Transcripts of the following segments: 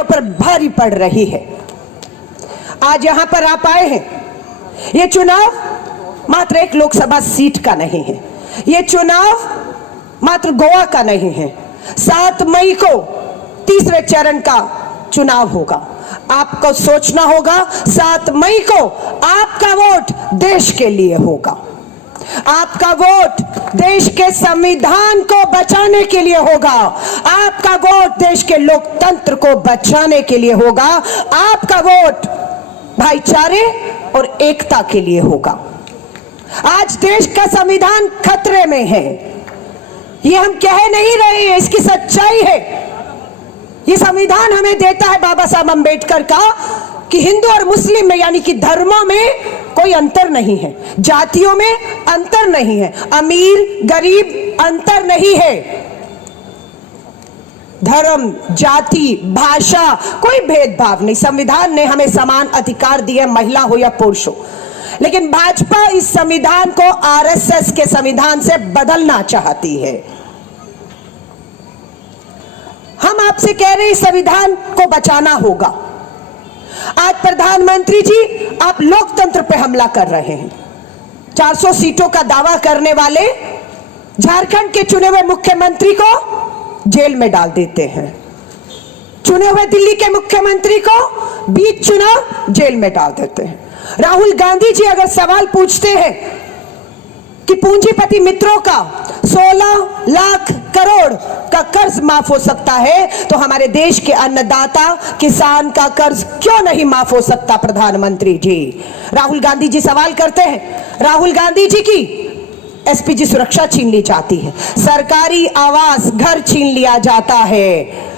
के ऊपर भारी पड़ रही है। आज यहां पर आप आए हैं, ये चुनाव मात्र एक लोकसभा सीट का नहीं है, ये चुनाव मात्र गोवा का नहीं है। 7 मई को तीसरे चरण का चुनाव होगा। आपको सोचना होगा, 7 मई को आपका वोट देश के लिए होगा, आपका वोट देश के संविधान को बचाने के लिए होगा, आपका वोट देश के लोकतंत्र को बचाने के लिए होगा, आपका वोट भाईचारे और एकता के लिए होगा। आज देश का संविधान खतरे में है, ये हम कह नहीं रहे हैं, इसकी सच्चाई है। ये संविधान हमें देता है बाबा साहब अंबेडकर का कि हिंदू और मुस्लिम में यानी कि धर्मों में कोई अंतर नहीं है, जातियों में अंतर नहीं है, अमीर गरीब अंतर नहीं है, धर्म जाति भाषा कोई भेदभाव नहीं। संविधान ने हमें समान अधिकार दिए, महिला हो या पुरुष हो। लेकिन भाजपा इस संविधान को आरएसएस के संविधान से बदलना चाहती है। हम आपसे कह रहे हैं संविधान को बचाना होगा। आज प्रधानमंत्री जी आप लोकतंत्र पे हमला कर रहे हैं। 400 सीटों का दावा करने वाले झारखंड के चुने हुए मुख्यमंत्री को जेल में डाल देते हैं, चुने हुए दिल्ली के मुख्यमंत्री को बीच चुनाव जेल में डाल देते हैं। राहुल गांधी जी अगर सवाल पूछते हैं कि पूंजीपति मित्रों का 16 लाख करोड़ का कर्ज माफ हो सकता है, तो हमारे देश के अन्नदाता किसान का कर्ज क्यों नहीं माफ हो सकता? प्रधानमंत्री जी, राहुल गांधी जी सवाल करते हैं। राहुल गांधी जी की एसपीजी सुरक्षा छीन ली जाती है, सरकारी आवास घर छीन लिया जाता है,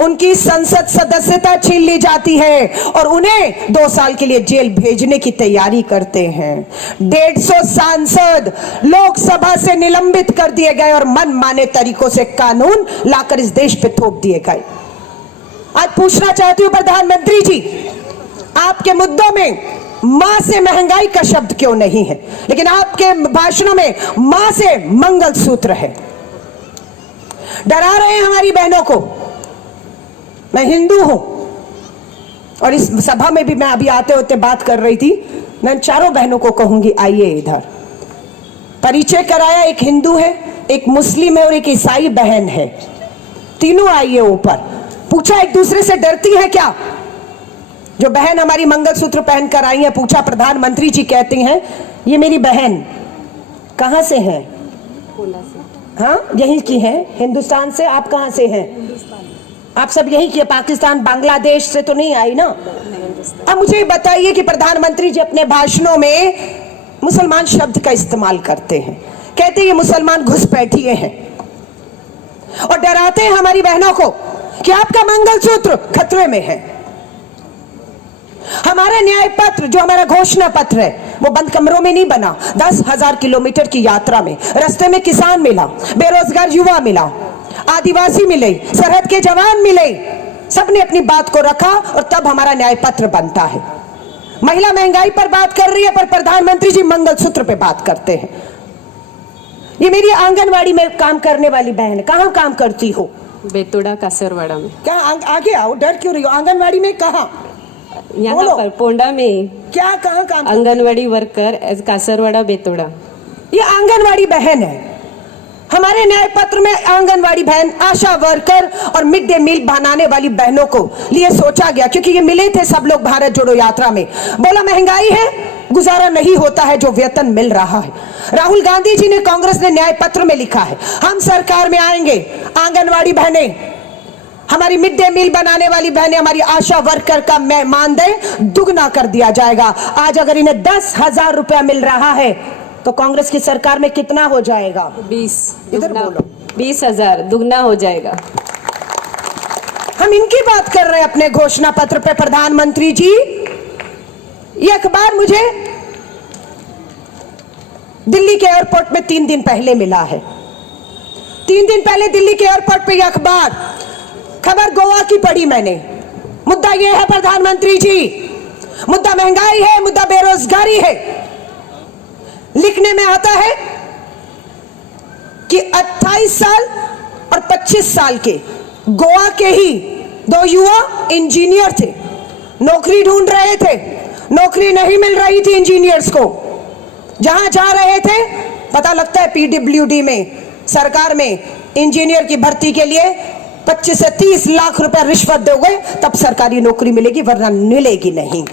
उनकी संसद सदस्यता छीन ली जाती है और उन्हें 2 साल के लिए जेल भेजने की तैयारी करते हैं। 150 सांसद लोकसभा से निलंबित कर दिए गए और मनमाने तरीकों से कानून लाकर इस देश पे थोप दिए गए। आज पूछना चाहती हूं प्रधानमंत्री जी, आपके मुद्दों में मां से महंगाई का शब्द क्यों नहीं है, लेकिन आपके भाषणों में मां से मंगलसूत्र है। डरा रहे हैं हमारी बहनों को। मैं हिंदू हूं और इस सभा में भी मैं अभी आते होते बात कर रही थी, मैं चारों बहनों को कहूंगी आइए इधर। परिचय कराया, एक हिंदू है, एक मुस्लिम है और एक ईसाई बहन है, तीनों आइए ऊपर। पूछा एक दूसरे से डरती है क्या? जो बहन हमारी मंगलसूत्र पहन कर आई है, पूछा प्रधानमंत्री जी कहती हैं ये मेरी बहन कहां से है? हाँ यहीं की है, हिंदुस्तान से। आप कहां से हैं? आप सब यही किए, पाकिस्तान बांग्लादेश से तो नहीं आई ना? अब मुझे बताइए कि प्रधानमंत्री जी अपने भाषणों में मुसलमान शब्द का इस्तेमाल करते हैं, कहते हैं ये मुसलमान घुसपैठिए हैं और डराते हैं हमारी बहनों को कि आपका मंगलसूत्र खतरे में है। हमारा न्याय पत्र जो हमारा घोषणा पत्र है वो बंद कमरों में नहीं बना, 10,000 किलोमीटर की यात्रा में रास्ते में किसान मिला, बेरोजगार युवा मिला, आदिवासी मिले, सरहद के जवान मिले, सबने अपनी बात को रखा और तब हमारा न्याय पत्र बनता है। महिला महंगाई पर बात कर रही है पर प्रधानमंत्री जी मंगलसूत्र पे बात करते हैं। ये मेरी आंगनवाड़ी में काम करने वाली बहन, कहाँ काम करती हो? बेतोड़ा कासरवाड़ा में। क्या आगे आओ, डर क्यों रही हो? आंगनवाड़ी में कहाँ? यहाँ पर पोंडा में। क्या कहाँ काम? आंगनवाड़ी वर्कर कासरवाड़ा बेतोड़ा। ये आंगनवाड़ी बहन है। हमारे न्याय पत्र में आंगनवाड़ी बहन, आशा वर्कर और मिड डे मील बनाने वाली बहनों को लिए सोचा गया, क्योंकि ये मिले थे सब लोग भारत जोड़ो यात्रा में। बोला महंगाई है, गुजारा नहीं होता है जो वेतन मिल रहा है। राहुल गांधी जी ने, कांग्रेस ने न्याय पत्र में लिखा है हम सरकार में आएंगे, आंगनवाड़ी बहनें, हमारी मिड डे मील बनाने वाली बहनें, हमारी आशा वर्कर का मानदेय दुगना कर दिया जाएगा। आज अगर इन्हें 10,000 रुपया मिल रहा है तो कांग्रेस की सरकार में कितना हो जाएगा? 20। इधर बोलो। 20,000 दुगना हो जाएगा। हम इनकी बात कर रहे हैं अपने घोषणा पत्र पे। प्रधानमंत्री जी, ये अखबार मुझे दिल्ली के एयरपोर्ट में 3 दिन पहले मिला है। 3 दिन पहले दिल्ली के एयरपोर्ट पे यह अखबार, खबर गोवा की पढ़ी मैंने। मुद्दा यह है प्रधानमंत्री जी, मुद्दा महंगाई है, मुद्दा बेरोजगारी है। लिखने में आता है कि 28 साल और 25 साल के गोवा के ही दो युवा इंजीनियर थे, नौकरी ढूंढ रहे थे, नौकरी नहीं मिल रही थी इंजीनियर्स को। जहां जा रहे थे पता लगता है पीडब्ल्यूडी में, सरकार में इंजीनियर की भर्ती के लिए 25 से 30 लाख रुपए रिश्वत दोगे तब सरकारी नौकरी मिलेगी, वरना मिलेगी नहीं।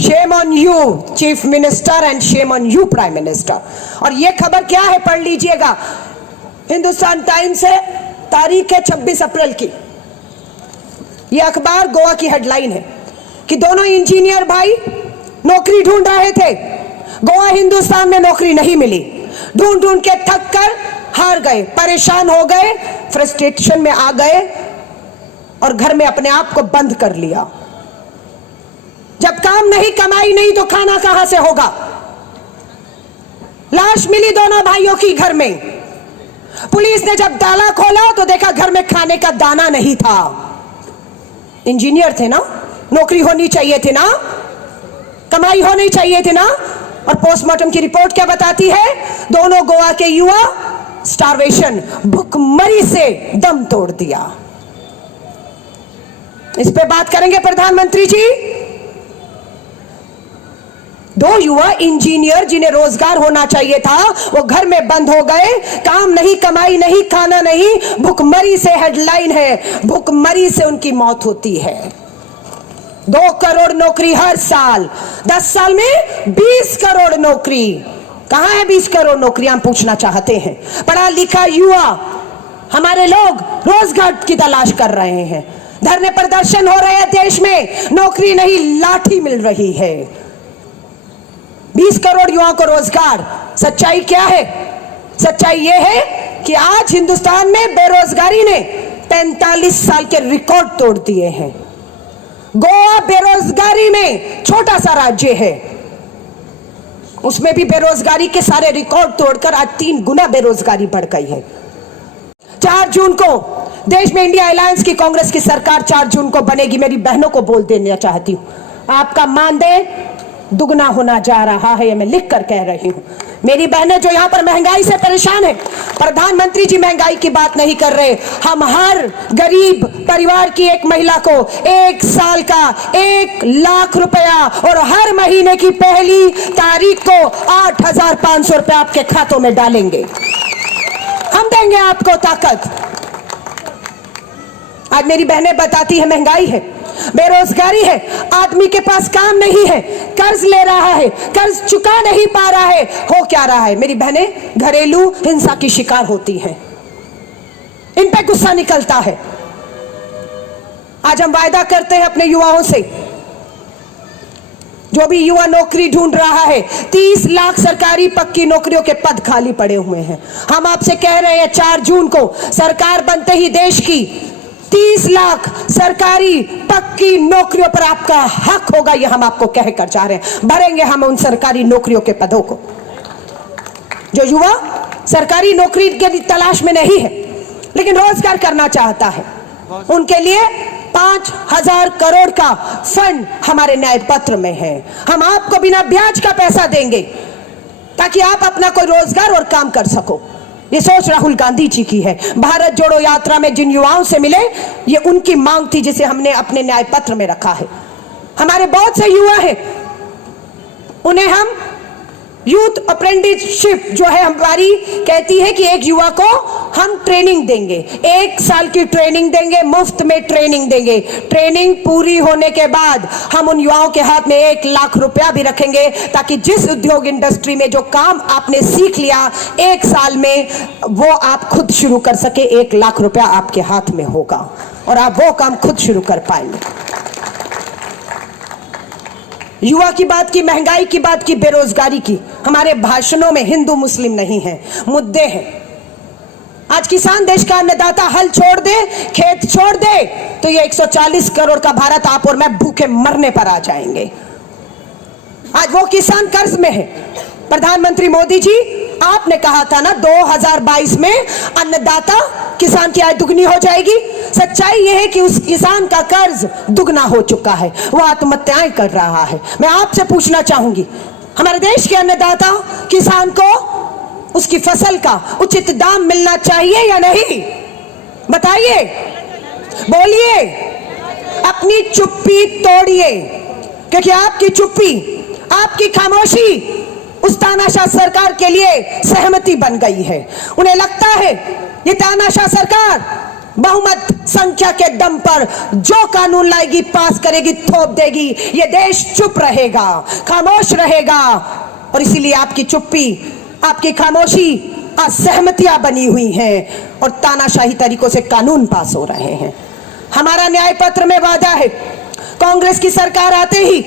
Shame on you chief minister and shame on you prime minister. और ये खबर क्या है, पढ़ लीजिएगा, हिंदुस्तान टाइम्स से तारीख है 26 अप्रैल की। ये अखबार गोवा की हेडलाइन है कि दोनों इंजीनियर भाई नौकरी ढूंढ रहे थे, गोवा हिंदुस्तान में नौकरी नहीं मिली, ढूंढ ढूंढ के थक कर हार गए, परेशान हो गए, फ्रस्ट्रेशन में आ गए और घर में अपने आप को बंद कर लिया। जब काम नहीं, कमाई नहीं तो खाना कहां से होगा। लाश मिली दोनों भाइयों की घर में। पुलिस ने जब ताला खोला तो देखा घर में खाने का दाना नहीं था। इंजीनियर थे ना, नौकरी होनी चाहिए थी ना, कमाई होनी चाहिए थी ना। और पोस्टमार्टम की रिपोर्ट क्या बताती है, दोनों गोवा के युवा स्टारवेशन, भूखमरी से दम तोड़ दिया। इस पे बात करेंगे प्रधानमंत्री जी। दो युवा इंजीनियर जिन्हें रोजगार होना चाहिए था वो घर में बंद हो गए, काम नहीं, कमाई नहीं, खाना नहीं, भूखमरी से, हेडलाइन है, भूखमरी से उनकी मौत होती है। 2 करोड़ नौकरी हर साल, 10 साल में 20 करोड़ नौकरी। कहां है 20 करोड़ नौकरी, हम पूछना चाहते हैं। पढ़ा लिखा युवा, हमारे लोग रोजगार की तलाश कर रहे हैं, धरने प्रदर्शन हो रहे हैं देश में, नौकरी नहीं, लाठी मिल रही है। 20 करोड़ युवाओं को रोजगार। सच्चाई क्या है? सच्चाई यह है कि आज हिंदुस्तान में बेरोजगारी ने 45 साल के रिकॉर्ड तोड़ दिए हैं। गोवा बेरोजगारी में छोटा सा राज्य है, उसमें भी बेरोजगारी के सारे रिकॉर्ड तोड़कर आज 3 गुना बेरोजगारी बढ़ गई है। 4 जून को देश में इंडिया अलायंस की कांग्रेस की सरकार 4 जून को बनेगी। मेरी बहनों को बोल देना चाहती हूं, आपका मानदेय दुगना होना जा रहा है, ये मैं लिख कर कह रही हूं। मेरी बहनें जो यहां पर महंगाई से परेशान है, प्रधानमंत्री जी महंगाई की बात नहीं कर रहे। हम हर गरीब परिवार की एक महिला को 1 साल का 1 लाख रुपया और हर महीने की पहली तारीख को 8,500 रुपया आपके खातों में डालेंगे। हम देंगे आपको ताकत। आज मेरी बहनें बताती है महंगाई है, बेरोजगारी है, आदमी के पास काम नहीं है, कर्ज ले रहा है, कर्ज चुका नहीं पा रहा है। हो क्या रहा है, मेरी बहनें घरेलू हिंसा की शिकार होती हैं, इन पे गुस्सा निकलता है। आज हम वायदा करते हैं अपने युवाओं से, जो भी युवा नौकरी ढूंढ रहा है, 30 लाख सरकारी पक्की नौकरियों के पद खाली पड़े हुए हैं। हम आपसे कह रहे हैं 4 जून को सरकार बनते ही देश की 30 लाख सरकारी पक्की नौकरियों पर आपका हक होगा, यह हम आपको कहकर जा रहे हैं। भरेंगे हम उन सरकारी नौकरियों के पदों को। जो युवा सरकारी नौकरी की तलाश में नहीं है लेकिन रोजगार करना चाहता है, उनके लिए 5,000 करोड़ का फंड हमारे न्याय पत्र में है। हम आपको बिना ब्याज का पैसा देंगे ताकि आप अपना कोई रोजगार और काम कर सको। ये सोच राहुल गांधी जी की है। भारत जोड़ो यात्रा में जिन युवाओं से मिले, ये उनकी मांग थी जिसे हमने अपने न्याय पत्र में रखा है। हमारे बहुत से युवा हैं, उन्हें हम यूथ अप्रेंटिसशिप जो है हमारी कहती है कि एक युवा को हम ट्रेनिंग देंगे, 1 साल की ट्रेनिंग देंगे, मुफ्त में ट्रेनिंग देंगे। ट्रेनिंग पूरी होने के बाद हम उन युवाओं के हाथ में 1 लाख रुपया भी रखेंगे ताकि जिस उद्योग इंडस्ट्री में जो काम आपने सीख लिया 1 साल में, वो आप खुद शुरू कर सके। 1 लाख रुपया आपके हाथ में होगा और आप वो काम खुद शुरू कर पाएंगे। युवा की बात की, महंगाई की बात की, बेरोजगारी की। हमारे भाषणों में हिंदू मुस्लिम नहीं है, मुद्दे हैं। आज किसान देश का अन्नदाता हल छोड़ दे, खेत छोड़ दे तो ये 140 करोड़ का भारत आप और मैं भूखे मरने पर आ जाएंगे। आज वो किसान कर्ज में है। प्रधानमंत्री मोदी जी, आपने कहा था ना 2022 में अन्नदाता किसान की आय दुगनी हो जाएगी। सच्चाई यह है कि उस किसान का कर्ज दुगना हो चुका है, वो आत्महत्याएं कर रहा है। मैं आपसे पूछना चाहूंगी, हमारे देश के अन्नदाता किसान को उसकी फसल का उचित दाम मिलना चाहिए या नहीं? बताइए। बोलिए, अपनी चुप्पी तोड़िए, क्योंकि आपकी चुप्पी, आपकी खामोशी उस तानाशाह सरकार के लिए सहमति बन गई है। उन्हें लगता है ये तानाशाह सरकार बहुमत संख्या के दम पर जो कानून लाएगी, पास करेगी, थोप देगी, ये देश चुप रहेगा, खामोश रहेगा। और इसीलिए आपकी चुप्पी, आपकी खामोशी आज सहमतियां बनी हुई हैं और तानाशाही तरीकों से कानून पास हो रहे हैं। हमारा न्याय पत्र में वादा है, कांग्रेस की सरकार आते ही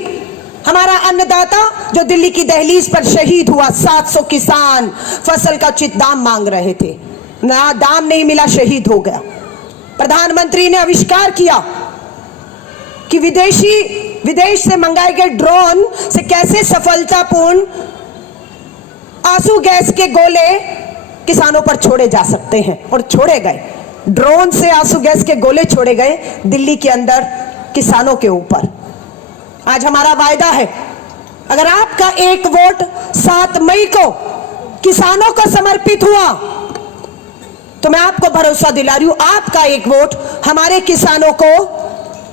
हमारा अन्नदाता जो दिल्ली की दहलीज पर शहीद हुआ, 700 किसान फसल का उचित दाम मांग रहे थे, ना दाम नहीं मिला, शहीद हो गया। प्रधानमंत्री ने आविष्कार किया कि विदेश से मंगाए गए ड्रोन से कैसे सफलतापूर्ण आंसू गैस के गोले किसानों पर छोड़े जा सकते हैं, और छोड़े गए। ड्रोन से आंसू गैस के गोले छोड़े गए दिल्ली के अंदर किसानों के ऊपर। आज हमारा वायदा है, अगर आपका एक वोट 7 मई को किसानों को समर्पित हुआ तो मैं आपको भरोसा दिला रही हूं, आपका एक वोट हमारे किसानों को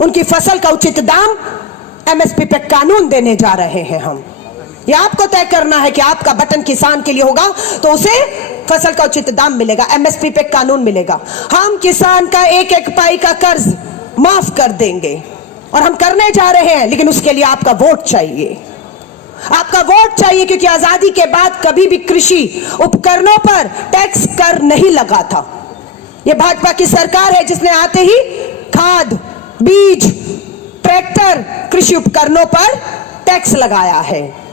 उनकी फसल का उचित दाम, एमएसपी पे कानून देने जा रहे हैं हम। ये आपको तय करना है कि आपका बटन किसान के लिए होगा तो उसे फसल का उचित दाम मिलेगा, एमएसपी पे कानून मिलेगा। हम किसान का एक एक पाई का कर्ज माफ कर देंगे और हम करने जा रहे हैं, लेकिन उसके लिए आपका वोट चाहिए। आपका वोट चाहिए, क्योंकि आजादी के बाद कभी भी कृषि उपकरणों पर टैक्स कर नहीं लगा था। यह भाजपा की सरकार है जिसने आते ही खाद, बीज, ट्रैक्टर, कृषि उपकरणों पर टैक्स लगाया है।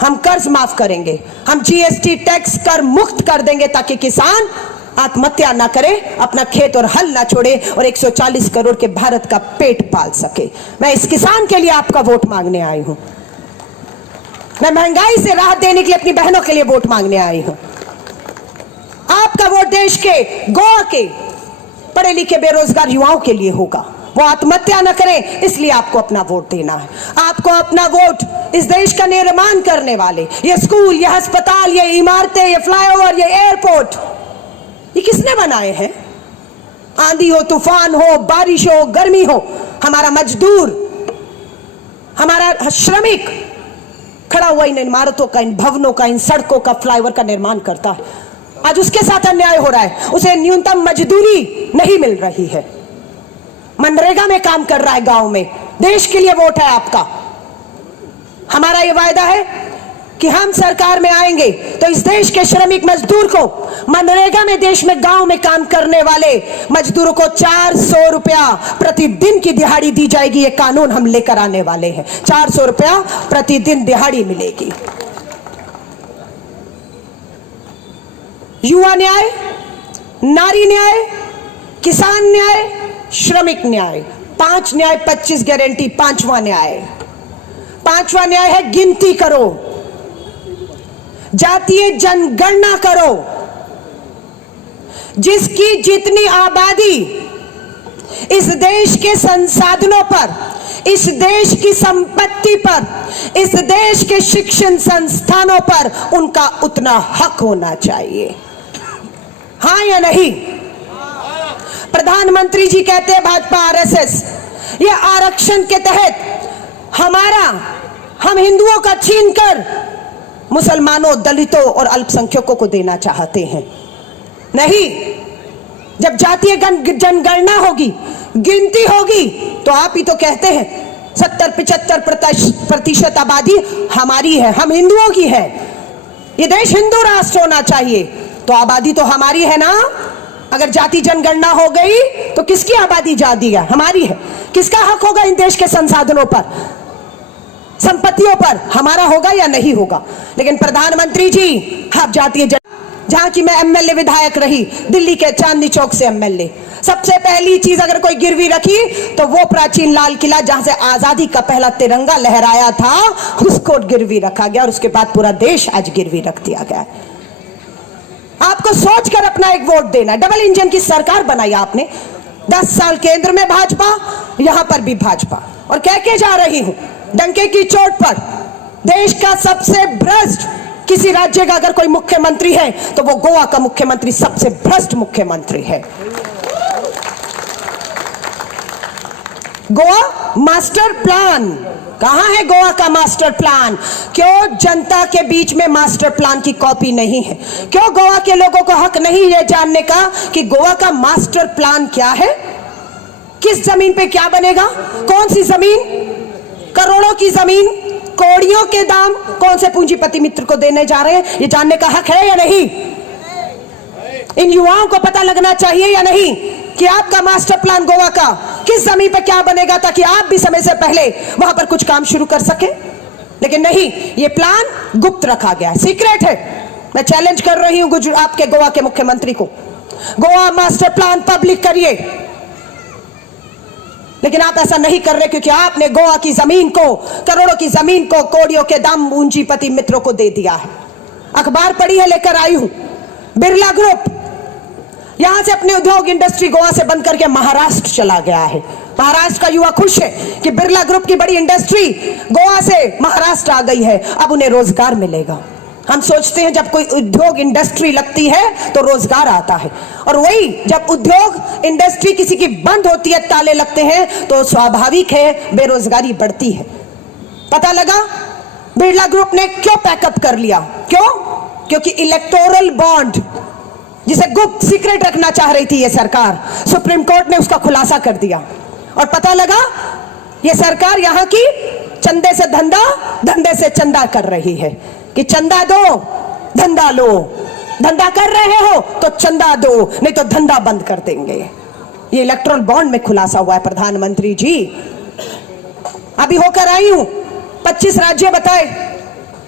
हम कर्ज माफ करेंगे, हम जीएसटी टैक्स कर मुक्त कर देंगे ताकि किसान आत्महत्या ना करे, अपना खेत और हल ना छोड़े और 140 करोड़ के भारत का पेट पाल सके। मैं इस किसान के लिए आपका वोट मांगने आई हूं। मैं महंगाई से राहत देने के लिए अपनी बहनों के लिए वोट मांगने आई हूं। आपका वोट देश के, गोवा के पढ़े लिखे बेरोजगार युवाओं के लिए होगा, वो आत्महत्या न करें, इसलिए आपको अपना वोट देना है। आपको अपना वोट इस देश का निर्माण करने वाले, ये स्कूल, ये अस्पताल, ये इमारतें, ये फ्लाईओवर, ये एयरपोर्ट, ये किसने बनाए हैं? आंधी हो, तूफान हो, बारिश हो, गर्मी हो, हमारा मजदूर, हमारा श्रमिक खड़ा हुआ इन इमारतों का, इन भवनों का, इन सड़कों का, फ्लाईओवर का निर्माण करता है। आज उसके साथ अन्याय हो रहा है, उसे न्यूनतम मजदूरी नहीं मिल रही है, मनरेगा में काम कर रहा है गांव में। देश के लिए वोट है आपका। हमारा यह वायदा है कि हम सरकार में आएंगे तो इस देश के श्रमिक मजदूर को, मनरेगा में देश में गांव में काम करने वाले मजदूरों को 400 रुपया प्रतिदिन की दिहाड़ी दी जाएगी। ये कानून हम लेकर आने वाले हैं, 400 रुपया प्रतिदिन दिहाड़ी मिलेगी। युवा न्याय, नारी न्याय, किसान न्याय, श्रमिक न्याय, 5 न्याय 25 गारंटी। पांचवा न्याय है गिनती करो, जातीय जनगणना करो। जिसकी जितनी आबादी इस देश के संसाधनों पर, इस देश की संपत्ति पर, इस देश के शिक्षण संस्थानों पर, उनका उतना हक होना चाहिए। हाँ या नहीं? प्रधानमंत्री जी कहते हैं भाजपा आरएसएस, ये आरक्षण के तहत हम हिंदुओं का छीनकर मुसलमानों, दलितों और अल्पसंख्यकों को देना चाहते हैं। नहीं, जब जातीय जनगणना होगी, गिनती होगी, तो आप ही तो कहते हैं 70-75% आबादी हमारी है, हम हिंदुओं की है, ये देश हिंदू राष्ट्र होना चाहिए, तो आबादी तो हमारी है ना। अगर जाति जनगणना हो गई तो किसकी आबादी जाती है? हमारी है। किसका हक होगा इन देश के संसाधनों पर, संपत्तियों पर? हमारा होगा या नहीं होगा? लेकिन प्रधानमंत्री जी, आप जातीय जहां की मैं एमएलए विधायक रही, दिल्ली के चांदनी चौक से एमएलए, सबसे पहली चीज अगर कोई गिरवी रखी तो वो प्राचीन लाल किला जहां से आजादी का पहला तिरंगा लहराया था, उसको गिरवी रखा गया और उसके बाद पूरा देश आज गिरवी रख दिया गया। आपको सोचकर अपना एक वोट देना। डबल इंजन की सरकार बनाई आपने, 10 साल केंद्र में भाजपा, यहां पर भी भाजपा, और कह के जा रही हूं डंके की चोट पर, देश का सबसे भ्रष्ट किसी राज्य का अगर कोई मुख्यमंत्री है तो वो गोवा का मुख्यमंत्री सबसे भ्रष्ट मुख्यमंत्री है। गोवा मास्टर प्लान, कहां है गोवा का मास्टर प्लान? क्यों जनता के बीच में मास्टर प्लान की कॉपी नहीं है? क्यों गोवा के लोगों को हक नहीं ये जानने का कि गोवा का मास्टर प्लान क्या है? किस जमीन पे क्या बनेगा? कौन सी जमीन? करोड़ों की जमीन, कौड़ियों के दाम कौन से पूंजीपति मित्र को देने जा रहे हैं, ये जानने का हक है या नहीं? इन युवाओं को पता लगना चाहिए या नहीं कि आपका मास्टर प्लान गोवा का किस जमीन पर क्या बनेगा, ताकि आप भी समय से पहले वहां पर कुछ काम शुरू कर सके। लेकिन नहीं, ये प्लान गुप्त रखा गया है, सीक्रेट है। मैं चैलेंज कर रही हूं आपके गोवा के मुख्यमंत्री को, गोवा मास्टर प्लान पब्लिक करिए। लेकिन आप ऐसा नहीं कर रहे क्योंकि आपने गोवा की जमीन को, करोड़ों की जमीन को कौड़ियों के दाम पूंजीपति मित्रों को दे दिया है। अखबार पढ़ी है, लेकर आई हूं, बिरला ग्रुप यहां से अपने उद्योग इंडस्ट्री गोवा से बंद करके महाराष्ट्र चला गया है। महाराष्ट्र का युवा खुश है कि बिरला ग्रुप की बड़ी इंडस्ट्री गोवा से महाराष्ट्र आ गई है, अब उन्हें रोजगार मिलेगा। हम सोचते हैं जब कोई उद्योग इंडस्ट्री लगती है तो रोजगार आता है, और वही जब उद्योग इंडस्ट्री किसी की बंद होती है, ताले लगते हैं, तो स्वाभाविक है बेरोजगारी बढ़ती है। पता लगा बिरला ग्रुप ने क्यों पैकअप कर लिया? क्यों? क्योंकि इलेक्टोरल बॉन्ड जिसे गुप्त सीक्रेट रखना चाह रही थी ये सरकार, सुप्रीम कोर्ट ने उसका खुलासा कर दिया। और पता लगा ये सरकार यहां की चंदे से धंधा, धंधे से चंदा कर रही है कि चंदा दो धंधा लो, धंधा कर रहे हो तो चंदा दो, नहीं तो धंधा बंद कर देंगे। ये इलेक्टोरल बॉन्ड में खुलासा हुआ है प्रधानमंत्री जी। अभी होकर आई हूं, 25 राज्य बताए,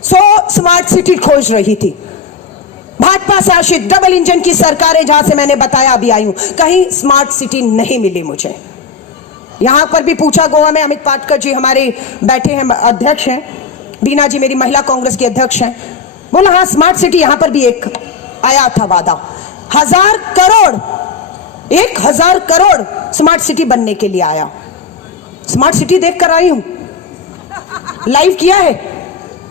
100 स्मार्ट सिटी खोज रही थी। भाजपा शासित डबल इंजन की सरकारें जहां से मैंने बताया अभी आई हूं, कहीं स्मार्ट सिटी नहीं मिली मुझे। यहां पर भी पूछा गोवा में, अमित पाटकर जी हमारे बैठे हैं, अध्यक्ष हैं, बीना जी मेरी महिला कांग्रेस की अध्यक्ष हैं, बोला हाँ स्मार्ट सिटी यहां पर भी एक आया था वादा, 1000 करोड़, 1000 करोड़ स्मार्ट सिटी बनने के लिए आया। स्मार्ट सिटी देख कर आई हूं, लाइव किया है,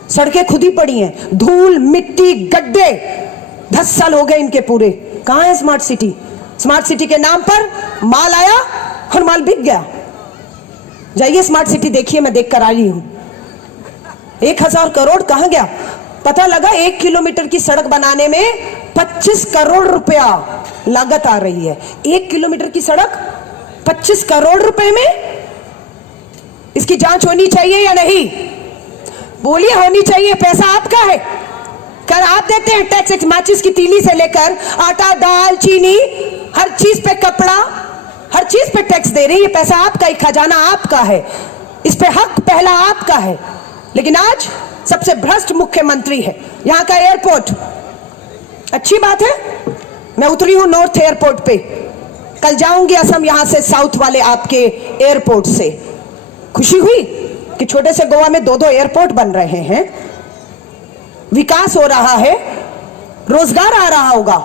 सड़कें खुद ही पड़ी हैं, धूल मिट्टी गड्ढे 10 साल हो गए इनके पूरे। कहां है स्मार्ट सिटी? स्मार्ट सिटी के नाम पर माल आया और माल बिक गया। जाइए स्मार्ट सिटी देखिए, मैं देख कर आई हूं। 1000 करोड़ कहां गया? पता लगा 1 किलोमीटर की सड़क बनाने में 25 करोड़ रुपया लागत आ रही है। 1 किलोमीटर की सड़क 25 करोड़ रुपए में? इसकी जांच होनी चाहिए या नहीं? बोलिए होनी चाहिए। पैसा आपका है, कर आप देते हैं टैक्स, माचिस की तीली से लेकर आटा दाल चीनी हर चीज पे, कपड़ा हर चीज पे टैक्स दे रही है। पैसा आपका ही, खजाना आपका है, इस पे हक पहला आपका है। लेकिन आज सबसे भ्रष्ट मुख्यमंत्री है। यहां का एयरपोर्ट, अच्छी बात है, मैं उतरी हूं नॉर्थ एयरपोर्ट पे, कल जाऊंगी असम यहां से साउथ वाले आपके एयरपोर्ट से। खुशी हुई कि छोटे से गोवा में 2-2 एयरपोर्ट बन रहे हैं, विकास हो रहा है, रोजगार आ रहा होगा,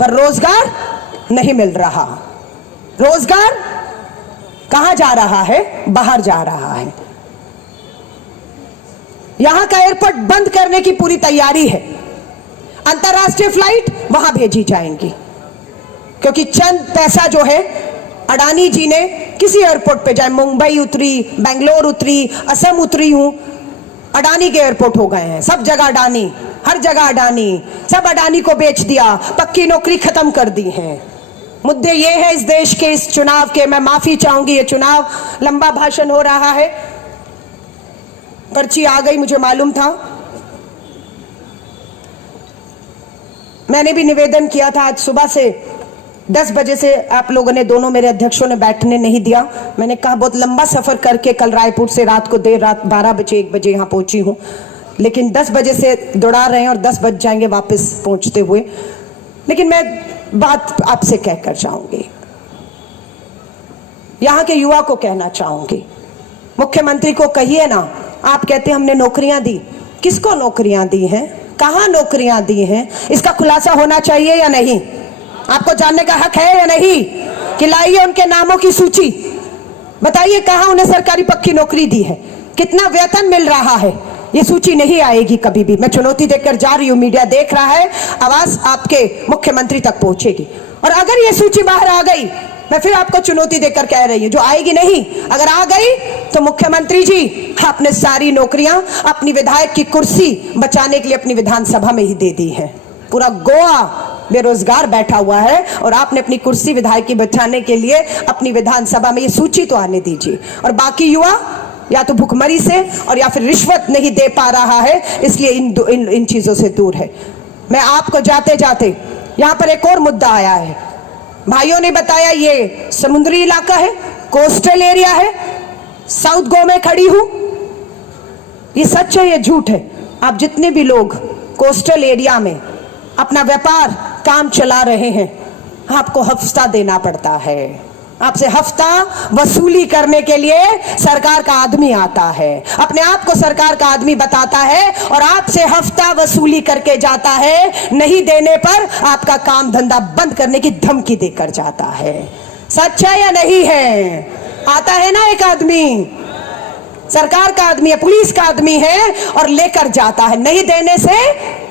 पर रोजगार नहीं मिल रहा। रोजगार कहां जा रहा है? बाहर जा रहा है। यहां का एयरपोर्ट बंद करने की पूरी तैयारी है। अंतरराष्ट्रीय फ्लाइट वहां भेजी जाएंगी, क्योंकि चंद पैसा जो है अडानी जी ने किसी एयरपोर्ट पे जाए, मुंबई उतरी, बेंगलोर उतरी, असम उतरी हूं, अडानी के एयरपोर्ट हो गए हैं। सब जगह अडानी, हर जगह अडानी, सब अडानी को बेच दिया, पक्की नौकरी खत्म कर दी है। मुद्दे ये है इस देश के, इस चुनाव के, मैं माफी चाहूंगी, ये चुनाव लंबा भाषण हो रहा है, पर्ची आ गई, मुझे मालूम था। मैंने भी निवेदन किया था, आज सुबह से 10 बजे से आप लोगों ने, दोनों मेरे अध्यक्षों ने बैठने नहीं दिया। मैंने कहा बहुत लंबा सफर करके कल रायपुर से रात को देर रात 12 बजे 1 बजे यहाँ पहुंची हूँ, लेकिन 10 बजे से दौड़ा रहे हैं और 10 बज जाएंगे वापस पहुंचते हुए। लेकिन मैं बात आपसे कहकर चाहूंगी, यहाँ के युवा को कहना चाहूंगी, मुख्यमंत्री को कहिए ना, आप कहते हमने नौकरियां दी, किसको नौकरियां दी हैं, कहां नौकरियां दी हैं, इसका खुलासा होना चाहिए या नहीं? आपको जानने का हक है या नहीं? कि लाइए उनके नामों की सूची, बताइए कहां उन्हें सरकारी पक्की नौकरी दी है, कितना वेतन मिल रहा है। ये सूची नहीं आएगी कभी भी। मैं चुनौती देकर जा रही हूं, मीडिया देख रहा है, आवाज आपके मुख्यमंत्री तक पहुंचेगी। और अगर ये सूची बाहर आ गई मैं फिर आपको चुनौती देकर कह रही हूं, जो आएगी नहीं, अगर आ गई तो मुख्यमंत्री जी आपने सारी नौकरियां अपनी विधायक की कुर्सी बचाने के लिए अपनी विधानसभा में ही दे दी है। पूरा गोवा बेरोजगार बैठा हुआ है और आपने अपनी कुर्सी विधायक की बचाने के लिए अपनी विधानसभा में, ये सूची तो आने दीजिए। और बाकी युवा या तो भुखमरी से और या फिर रिश्वत नहीं दे पा रहा है, इसलिए इन चीजों से दूर है। मैं आपको जाते जाते यहां पर एक और मुद्दा आया है, भाइयों ने बताया ये समुद्री इलाका है, कोस्टल एरिया है, साउथ गोवा में खड़ी हूं। ये सच है, ये झूठ है? आप जितने भी लोग कोस्टल एरिया में अपना व्यापार काम चला रहे हैं, आपको हफ्ता देना पड़ता है। आपसे हफ्ता वसूली करने के लिए सरकार का आदमी आता है, अपने आप को सरकार का आदमी बताता है और आपसे हफ्ता वसूली करके जाता है। नहीं देने पर आपका काम धंधा बंद करने की धमकी देकर जाता है। सच है या नहीं है? आता है ना एक आदमी, सरकार का आदमी है, पुलिस का आदमी है और लेकर जाता है। नहीं देने से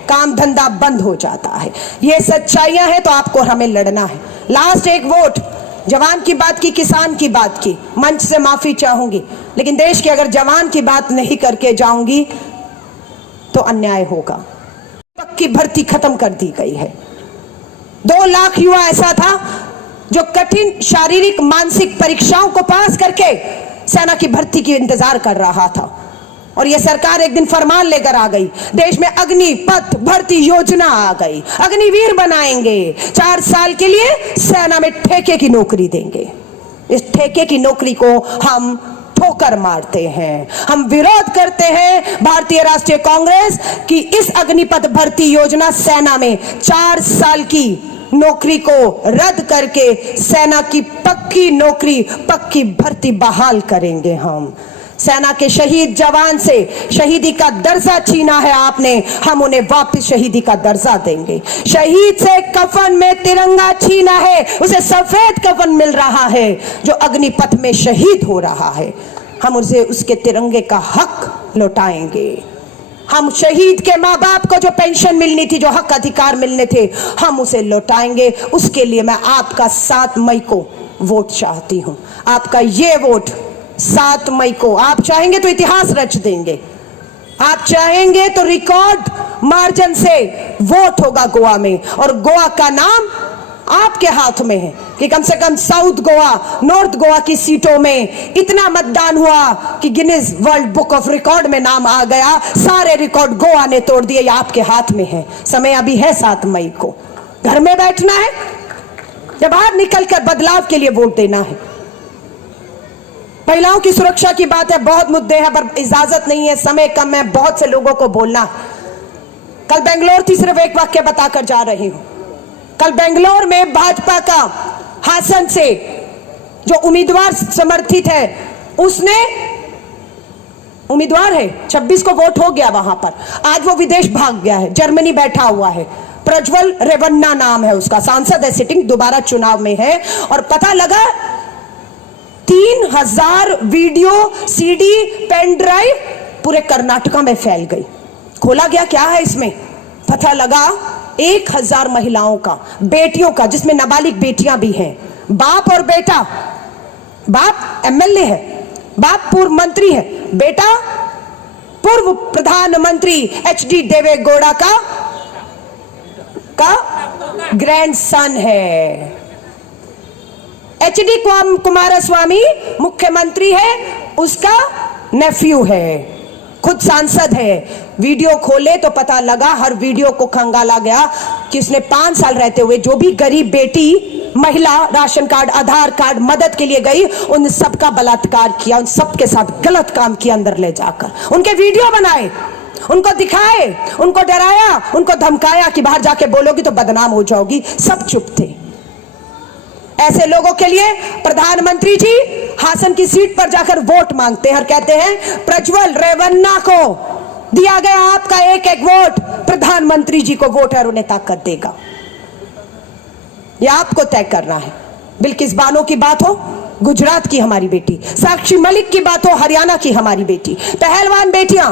काम धंधा बंद हो जाता है। ये सच्चाइयां हैं, तो आपको हमें लड़ना है। लास्ट एक वोट, जवान की बात की, किसान की बात की, मंच से माफी चाहूंगी, लेकिन देश की अगर जवान की बात नहीं करके जाऊंगी तो अन्याय होगा। पक्की भर्ती खत्म कर दी गई है। 2 लाख युवा ऐसा था जो कठिन शारीरिक मानसिक परीक्षाओं को पास करके सेना की भर्ती की इंतजार कर रहा था और यह सरकार एक दिन फरमान लेकर आ गई, देश में अग्निपथ भर्ती योजना आ गई। अग्निवीर बनाएंगे, 4 साल के लिए सेना में ठेके की नौकरी देंगे। इस ठेके की नौकरी को हम ठोकर मारते हैं, हम विरोध करते हैं। भारतीय राष्ट्रीय कांग्रेस की इस अग्निपथ भर्ती योजना सेना में 4 साल की नौकरी को रद्द करके सेना की पक्की नौकरी, पक्की भर्ती बहाल करेंगे हम। सेना के शहीद जवान से शहीदी का दर्जा छीना है आपने, हम उन्हें वापस शहीदी का दर्जा देंगे। शहीद से कफन में तिरंगा छीना है, उसे सफेद कफन मिल रहा है। जो अग्निपथ में शहीद हो रहा है, हम उसे उसके तिरंगे का हक लौटाएंगे। हम शहीद के माँ बाप को जो पेंशन मिलनी थी, जो हक अधिकार मिलने थे, हम उसे लौटाएंगे। उसके लिए मैं आपका 7 मई को वोट चाहती हूं। आपका ये वोट 7 मई को, आप चाहेंगे तो इतिहास रच देंगे, आप चाहेंगे तो रिकॉर्ड मार्जिन से वोट होगा गोवा में। और गोवा का नाम आपके हाथ में है कि कम से कम साउथ गोवा, नॉर्थ गोवा की सीटों में इतना मतदान हुआ कि Guinness world book of record में नाम आ गया। सारे रिकॉर्ड गोवा ने तोड़ दिए, ये आपके हाथ में है। समय अभी है 7 मई को, घर में बैठना है या बाहर निकलकर बदलाव के लिए वोट देना है। महिलाओं की सुरक्षा की बात है, बहुत मुद्दे हैं पर इजाजत नहीं है, समय कम है, बहुत से लोगों को बोलना। कल बेंगलोर थी, सिर्फ एक वाक्य बताकर जा रही हूं। कल बेंगलोर में भाजपा का हासन से जो उम्मीदवार समर्थित है, उसने उम्मीदवार है, 26 को वोट हो गया वहां पर, आज वो विदेश भाग गया है, जर्मनी बैठा हुआ है। प्रज्वल रेवन्ना नाम है उसका, सांसद है, सिटिंग, दोबारा चुनाव में है। और पता लगा 3000 वीडियो सीडी पेन ड्राइव पूरे कर्नाटका में फैल गई। खोला गया, क्या है इसमें? पता लगा 1000 महिलाओं का, बेटियों का, जिसमें नाबालिग बेटियां भी हैं। बाप और बेटा, बाप एमएलए है, बाप पूर्व मंत्री है, बेटा पूर्व प्रधानमंत्री एचडी देवेगौड़ा का ग्रैंडसन है। एचडी कुमारस्वामी मुख्यमंत्री है, उसका नेफ्यू है, खुद सांसद है। वीडियो खोले तो पता लगा, हर वीडियो को खंगाला गया कि उसने 5 साल रहते हुए जो भी गरीब बेटी, महिला, राशन कार्ड, आधार कार्ड, मदद के लिए गई, उन सबका बलात्कार किया, उन सबके साथ गलत काम किया, अंदर ले जाकर उनके वीडियो बनाए, उनको दिखाए, उनको डराया, उनको धमकाया कि बाहर जाके बोलोगी तो बदनाम हो जाओगी। सब चुप थे। ऐसे लोगों के लिए प्रधानमंत्री जी हासन की सीट पर जाकर वोट मांगते हैं और कहते हैं प्रज्वल रेवन्ना को दिया गया आपका एक वोट, प्रधानमंत्री जी को वोट है और उन्हें ताकत देगा। यह आपको तय करना है। बिल्किस बानो की बात हो, गुजरात की हमारी बेटी, साक्षी मलिक की बात हो, हरियाणा की हमारी बेटी, पहलवान बेटियां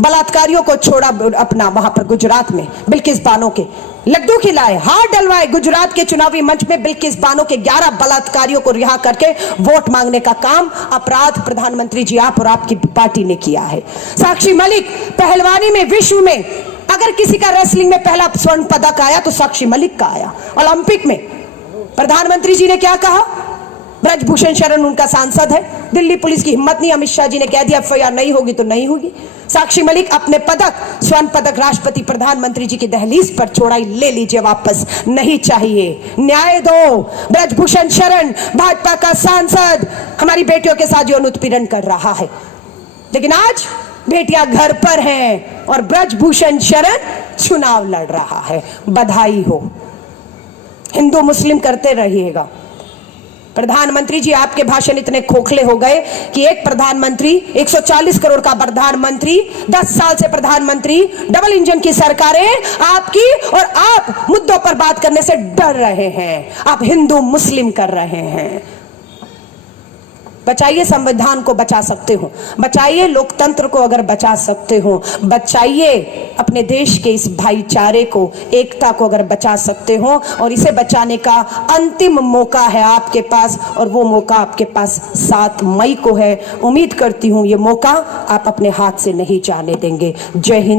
बलात्कारियों को छोड़ा अपना वहां पर गुजरात में, बिल्किस बानो के लड्डू खिलाए, हाथ डलवाए। गुजरात के चुनावी मंच में बिल्किस बानो के 11 बलात्कारियों को रिहा करके वोट मांगने का काम, अपराध प्रधानमंत्री जी आप और आपकी पार्टी ने किया है। साक्षी मलिक, पहलवानी में विश्व में अगर किसी का रेसलिंग में पहला स्वर्ण पदक आया तो साक्षी मलिक का आया। ओलंपिक में प्रधानमंत्री जी ने क्या कहा? ब्रजभूषण शरण उनका सांसद है, दिल्ली पुलिस की हिम्मत नहीं, अमित शाह जी ने कह दिया एफआईआर नहीं होगी तो नहीं होगी। साक्षी मलिक अपने पदक, स्वर्ण पदक राष्ट्रपति प्रधानमंत्री जी की दहलीज पर छोड़ाई, ले लीजिए वापस, नहीं चाहिए, न्याय दो। ब्रजभूषण शरण भाजपा का सांसद हमारी बेटियों के साथ यौन उत्पीड़न कर रहा है, लेकिन आज बेटियां घर पर हैं और ब्रजभूषण शरण चुनाव लड़ रहा है। बधाई हो। हिंदू मुस्लिम करते रहिएगा। प्रधानमंत्री जी आपके भाषण इतने खोखले हो गए कि एक प्रधानमंत्री, 140 करोड़ का प्रधानमंत्री, 10 साल से प्रधानमंत्री, डबल इंजन की सरकारें आपकी, और आप मुद्दों पर बात करने से डर रहे हैं। आप हिंदू मुस्लिम कर रहे हैं। बचाइए, संविधान को बचा सकते हो, बचाइए लोकतंत्र को अगर बचा सकते हो, बचाइए अपने देश के इस भाईचारे को, एकता को अगर बचा सकते हो, और इसे बचाने का अंतिम मौका है आपके पास, और वो मौका आपके पास 7 मई को है। उम्मीद करती हूं ये मौका आप अपने हाथ से नहीं जाने देंगे। जय हिंद।